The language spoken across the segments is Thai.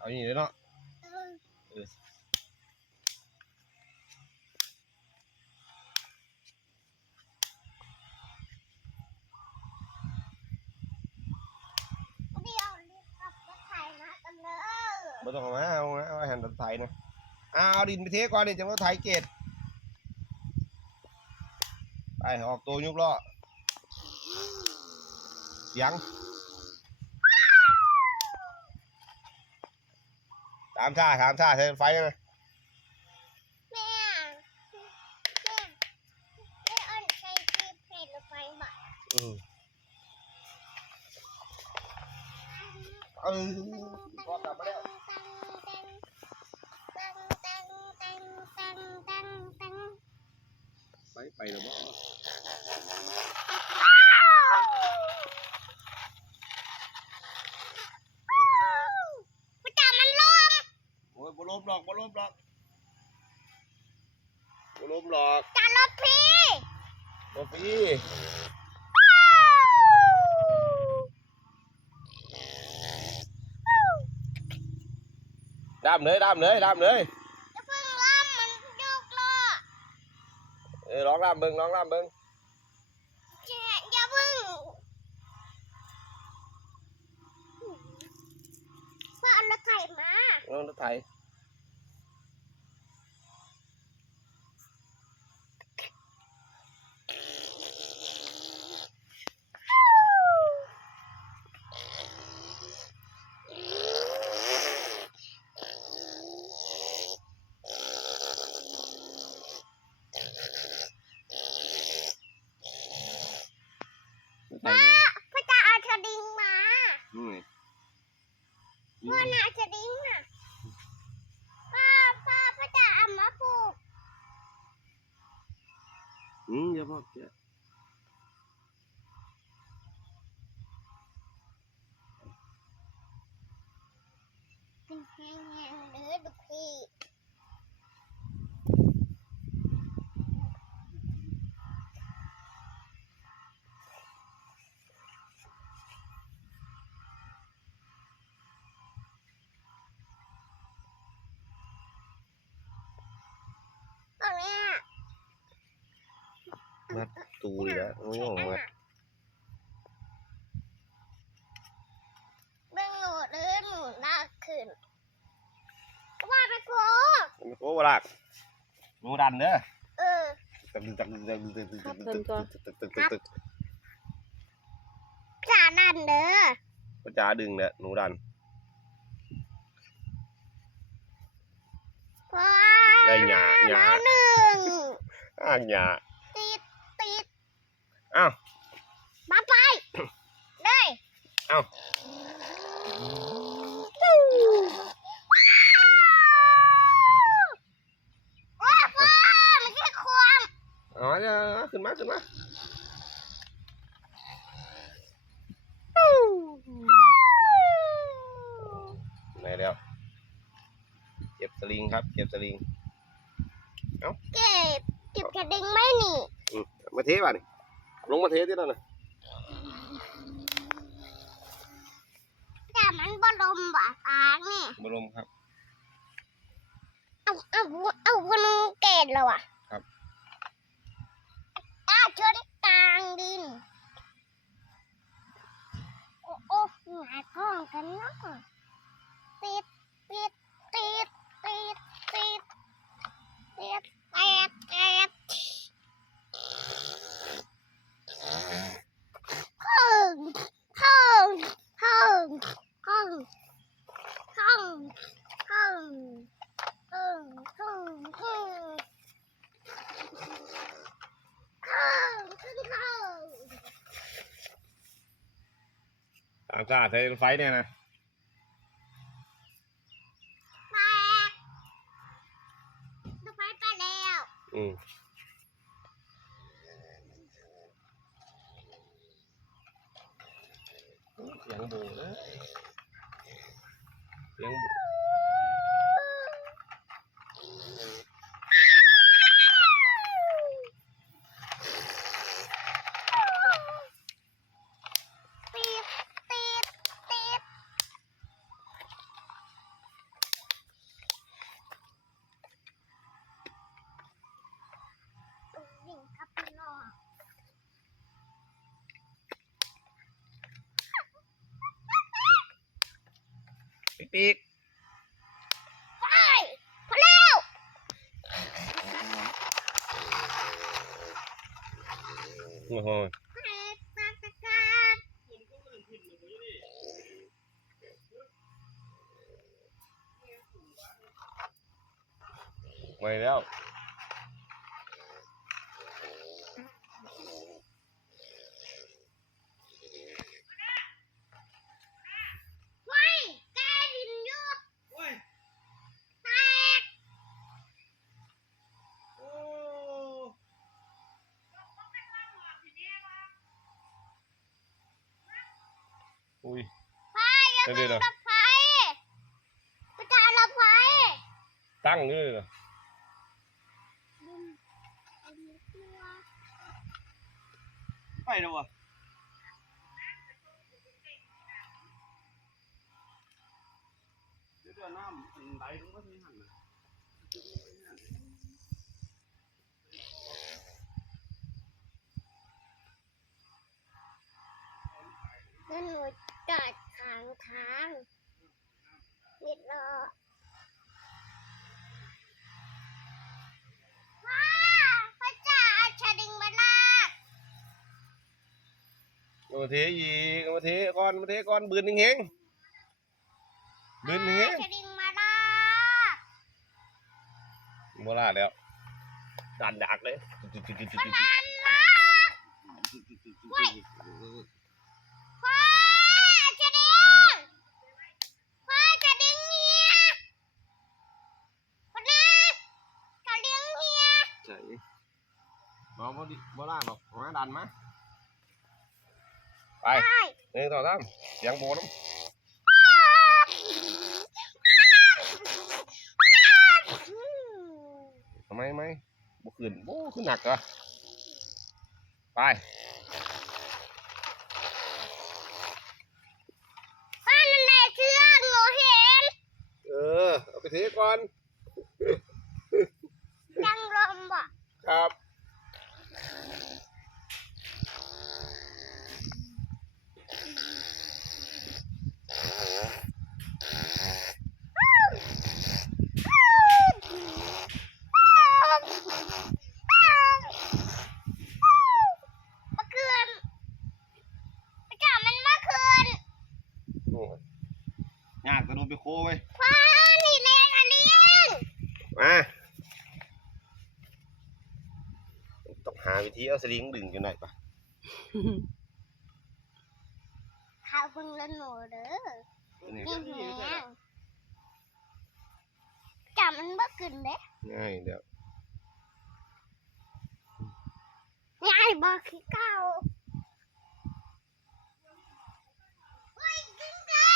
เอาอย่างนี้เลยเนาะเออเออเดี๋ยวรีบกลับมาถ่ายมากันเลยไม่ต้องเอามาเอามาเอาแฮนด์รถไถนะเอาเอาดินไปเทก่อนดิจังรถไถเกตไปออกตัวยุบล้อเสียง ตามท่าตามท่าใช้ไฟนะแม่แม่แม่อ่อนใช้ที่เพจรถไฟบ่อยอืมเออพอกลับมาแล้วไปไปแล้วบ่ มันจับมันลม โอ้ยบ่ ล้มหรอกบ่ล้มหรอกบ่ล้มหรอกจับรถพี่บ่ปีดามเลยดามเลยดามเลยจะเพิ่งล่มมันยกล้อเออร้องดามเบิ่งร้องดามเบิ่งเจ๊อย่าเพิ่งเพื่อเอารถไถมาร้องรถไถ มัตูเล้วง่วงมัด โอ้บ่ลากหนูดันเด้อเออตึกตึกตึกตึกตึกตึกตึกตึกตึกตึกตึกตึกจ่าดันเด้อก็จะดึงเนี่ยหนูดันว้าได้หยาหยาแล้วหนึ่งอ้างหยาติดติดอ้าวมาไปเลยเอ้าว้าวว้ามันแค่ความ อ๋อจะขึ้นมาขึ้นมาไหนแล้วเก็บสลิงครับ เก็บสลิงเก็บเก็บกระดิ่งไม่หนีอืมมาเทป่ะนี่ลงมาเทที่นั่นน่ะแต่มันบลมบ่าตางนี่บรมครับ เอาเอาเอาคนเกตแล้วอะ ครับอ้กลางดิน โอ้โอ้หงายท้องกันเนาะติดติดติดติดติดติด ตามซาใส่ไฟเนี่ยนะแตกรถไฟไปแล้ว อืมเสียงโบเลยเสียงโบ ติดติดติด ปิ๊กปิ๊กไปพอแล้วโอ้โหไปตาตะกาไปแล้ว ไว้แกดินอยู่ โอ้ย แตก โอ้ อุ้ยไฟอย่าเดี๋เพิ่ยวงเดี๋ยวดับไฟประธานดับไฟตั้งนี่เลยเหรอไปแล้ววะเดี๋ยวเดี๋ยวน้ำ มาเทอีกมาเทก่อนมาเทก่อนบืนเฮงบืนเฮงชะดิงมาลากๆโมลาแล้วดันดักเลยดันลากว้าชะดิงว้าชะดิงเฮียคนนี้ชะดิงเฮียใช่บ่บ่ดิบ่ากหรอกมาดันมา ไปไปหนึ่งสองสามเสียงโบน้ำทำไมไหมบ่ขึ้นโอ้ขึ้นหนักเหรอไปบ้านนั่นแหละเชือกหนูเห็น เออ เอาไปเทก่อน ยังลมบ่ ครับ เมื่อคืนประจามันเมื่อคืน โอ้ย ยากจะโดนไปโค้ไว้ ว้านี่แรงอันนี้ มาต้องหาวิธี เอาสลิงดึงกันหน่อยปะข้าวเพิ่งเล่นหนูเด้อนี่นี่แหงจับมันเมื่อคืนเด้ง่ายเดี๋ยวง่ายบ่คือเก่าเฮ้ยกินเด้อ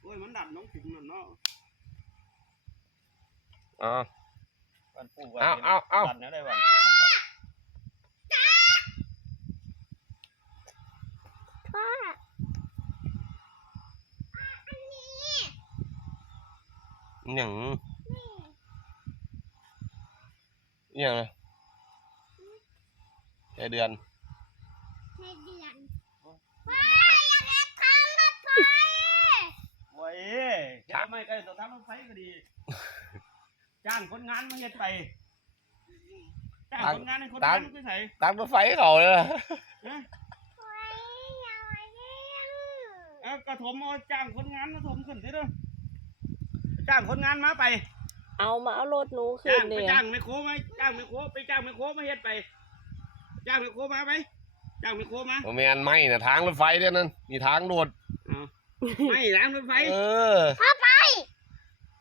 โอ้ยมันดันน้องผิงนั่นเนาะเอ๋อ วันปู่เอาเอาเอาดันแล้วได้วันพ่ออะอันนี้อย่างนี่อย่างไรแค่เดือนในเดือนว้าอยากเอ็ดทางรถไฟโอ้ยจะไม่ใกล้ตัวทางรถไฟก็ดี จ้างคนงานมาเฮ็ดไปจ้างคนงานให้คนงานมันก็ใส่ตามรถไฟเขาเลยล่ะเอ้ยไว้อย่าไว้เลี้ยงเอากระถมเอาจ้างคนงานมาถมขึ้นสิเด้อจ้างคนงานมาไป เอามาเอารถหนูขึ้จ้านงไปเนี่ยจ้างไมโครไหมจ้างไมโครไปจ้างไมโครมาเฮ็ดไป จ้างไมโครมาไหมจ้างไมโครมาโมเมนไม่นะทางรถไฟเด้อนั่นมีทางโดดเอาไม่ล้างรถไฟ เออ พ่อไป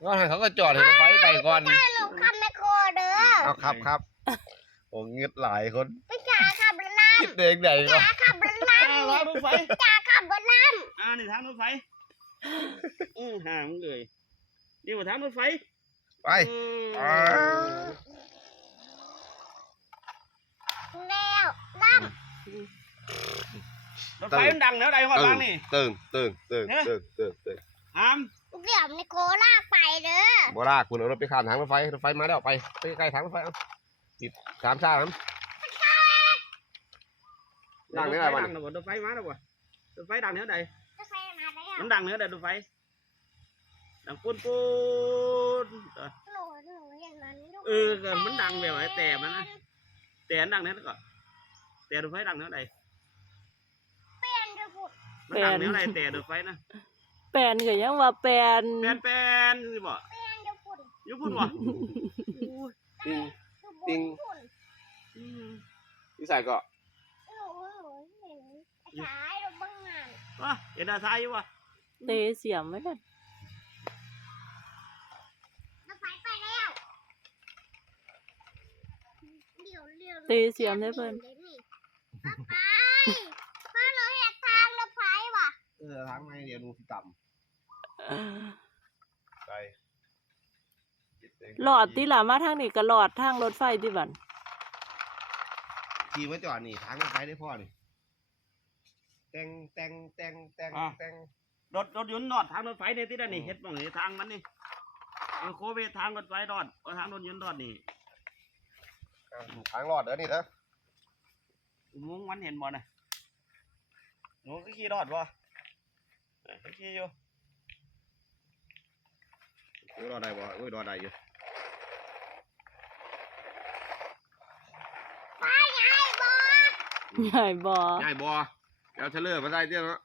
ก็ให้เขาก็จอดให้รถไฟไปก่อนถ้าหนูขับแมคโครเด้อเอาครับครับโอ้เงียบหลายคนไปจ่าขับรถน้คิดเด็กใหญ่ำก็จ่าขับรถน้อ้าวล้างรถไฟำจ่าขับรถน้อ่านี่ทางรถไฟอือห่างเลยนี่ว่าทางรถไฟไป อืมอ่าำแล้วน้รถไฟมันดังแล้วใดหอดบางนี่ ตึงตึงตึงตึงตึงตึงหามำ เดี๋ยวแมคโครลากไปเด้อบ่ลากคุณเอารถไปข้ามทางรถไฟรถไฟมาแล้วไปไปใกล้ทางรถไฟเอาติดสามชาติครับ ดังได้หลายวันรถไฟดังแล้วบ่รถไฟมาแล้วบ่รถไฟดังแล้วใดจะไปมาแล้วมันดังเนื้อเด็ดดูไฟดังปูนปูนเออหนูหนูเห็นมันทุกเออก็มันดังแบบว่าแต่มันนะแต่อันดังเนี้ยก็แต่ดูไฟดังเนื้อใดเป็นจะพูดมันดังเนื้อใดแต่ดูไฟนะ แปลนก็ยังว่าแปลนแปนแปนสิบ่เป็นจะพูดอยุพูดบ่ติงคือติงพูดอืมนิสัยก็หนูหนูเห็นขายเราบ้างงานว่าเอ็นดาซ้ายอยู่วะเตะเสียมไว้นั่นเราไปไปแล้วเดี๋ยวเดี๋ยวเตะเสียมได้เพิ่น ป้าไปป้าเราเห็นทางรถไฟว่ะ เออทางไม่เดี๋ยวดูที่ต่ำไปหลอดที่หล่ะมาทางนี้ก็หลอดทางรถไฟที่บันขี่มาจอดนี่ทางรถไฟได้พ่อนี่แตงแตงแตงแตงแตงรถรถยนต์นอดทางรถไฟเนี่ยที่นั่นนี่เฮ็ดบ้องนี่ทางมันนี่เออโคเวททางรถไฟรอดเอาทางรถยนต์รอดนี่อะทางรอดเด้อนี่นะอุโมงค์มันเห็นบ่น่ะหนูก็ขี่รอดบ่ เอ้ยก็ขี่อยู่โอ้ยรอดได้บ่โอ้ยรอดได้อยู่ป้าใหญ่บอใหญ่บ่ง่ายบ่เอาเฉลยมาใส่เตี้ยเนาะ